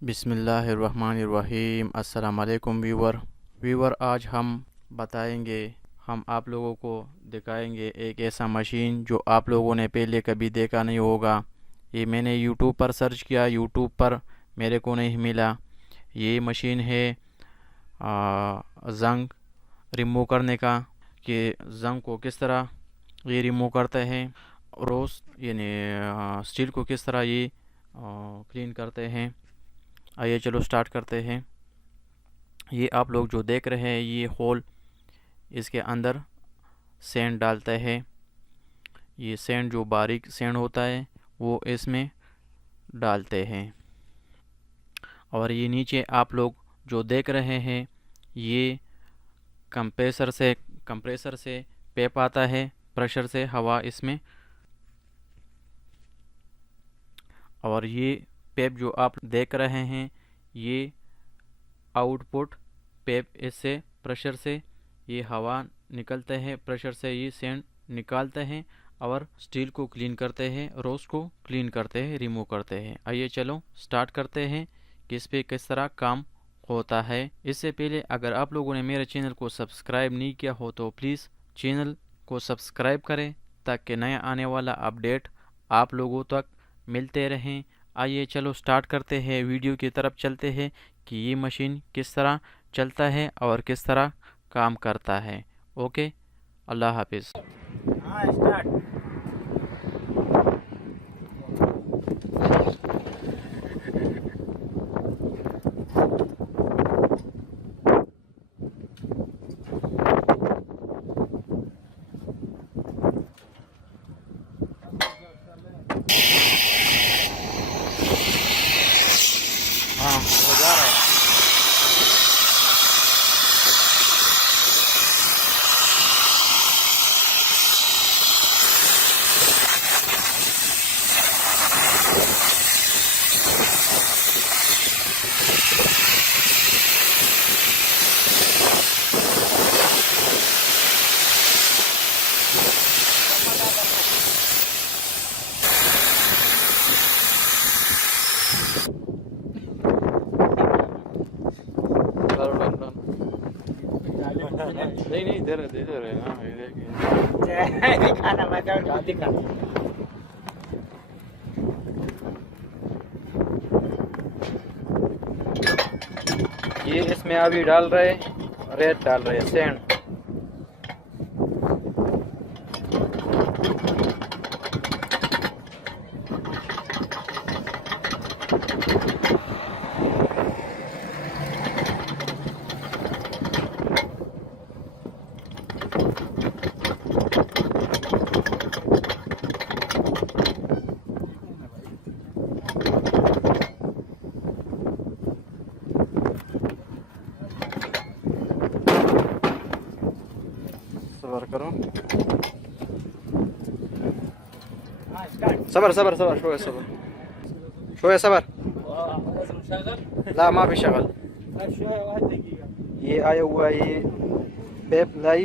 बिस्मिल्लाहिर्रहमानिर्रहीम। अस्सलाम वालेकुम व्यूवर, आज हम बताएंगे, हम आप लोगों को दिखाएंगे एक ऐसा मशीन जो आप लोगों ने पहले कभी देखा नहीं होगा। ये मैंने यूट्यूब पर सर्च किया, यूट्यूब पर मेरे को नहीं मिला। ये मशीन है ज़ंग रिमूव करने का, कि ज़ंग को किस तरह ये रिमूव करते हैं, रोज यानी स्टील को किस तरह ये क्लीन करते हैं। आइए चलो स्टार्ट करते हैं। ये आप लोग जो देख रहे हैं ये होल, इसके अंदर सैंड डालते हैं। ये सैंड जो बारीक सैंड होता है वो इसमें डालते हैं। और ये नीचे आप लोग जो देख रहे हैं ये कंप्रेसर से पैप आता है, प्रेशर से हवा इसमें। और ये पैप जो आप देख रहे हैं ये आउटपुट पैप, इससे प्रेशर से ये हवा निकलते हैं, प्रेशर से ये सैंड निकालते हैं और स्टील को क्लीन करते हैं, रोज को क्लीन करते हैं, रिमूव करते हैं। आइए चलो स्टार्ट करते हैं कि इस पे किस तरह काम होता है। इससे पहले अगर आप लोगों ने मेरे चैनल को सब्सक्राइब नहीं किया हो तो प्लीज़ चैनल को सब्सक्राइब करें ताकि नया आने वाला अपडेट आप लोगों तक मिलते रहें। आइए चलो स्टार्ट करते हैं, वीडियो की तरफ चलते हैं कि ये मशीन किस तरह चलता है और किस तरह काम करता है। ओके, अल्लाह हाफिज़। हाँ स्टार्ट। हाँ, हो जा रहा है। नहीं नहीं, इधर इधर है। हाँ, दिखाना मैं दिखा। ये इसमें अभी डाल रहे, रेत डाल रहे, सैंड। सबर करो, हाँ स्टार्ट। सबर सबर सबर, शोए सबर, शोए सबर। ला, माफी शगल। ये आया हुआ है, ये पेप लाई।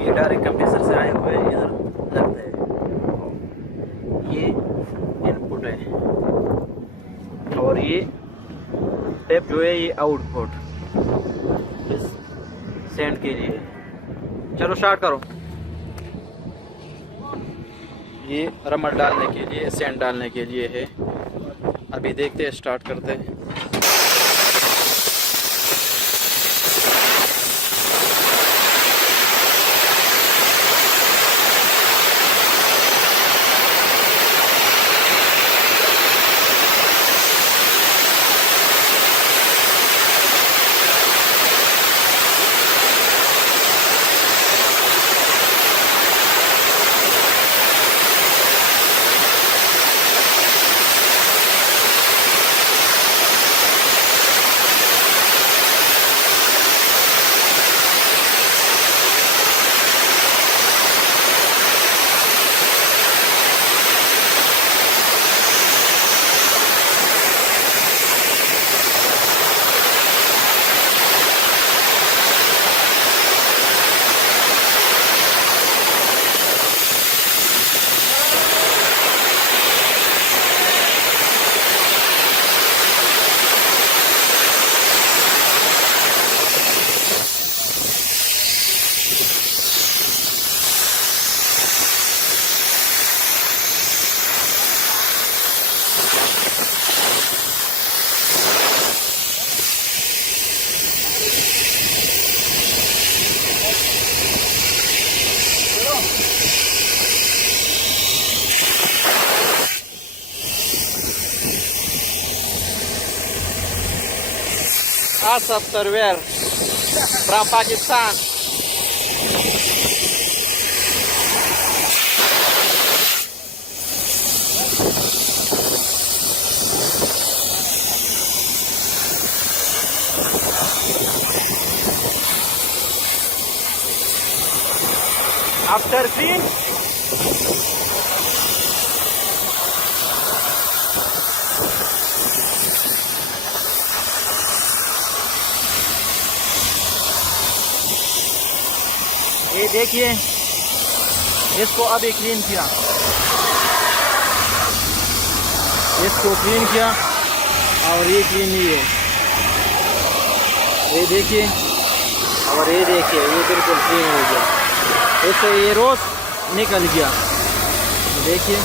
ये डायरेक्ट कंप्रेसर से आए हुए इधर लगते हैं। ये इनपुट है और ये टेप जो है ये आउटपुट इस सैंड के लिए। चलो स्टार्ट करो। ये रमल डालने के लिए, सैंड डालने के लिए है। अभी देखते हैं, स्टार्ट करते हैं। WhatsApp server from Pakistan. After clean, ये देखिए इसको अभी क्लीन किया, इसको क्लीन किया और ये क्लीन नहीं है, ये देखिए और ये देखिए ये बिल्कुल क्लीन हो गया, इससे ये रोज निकल गया, देखिए।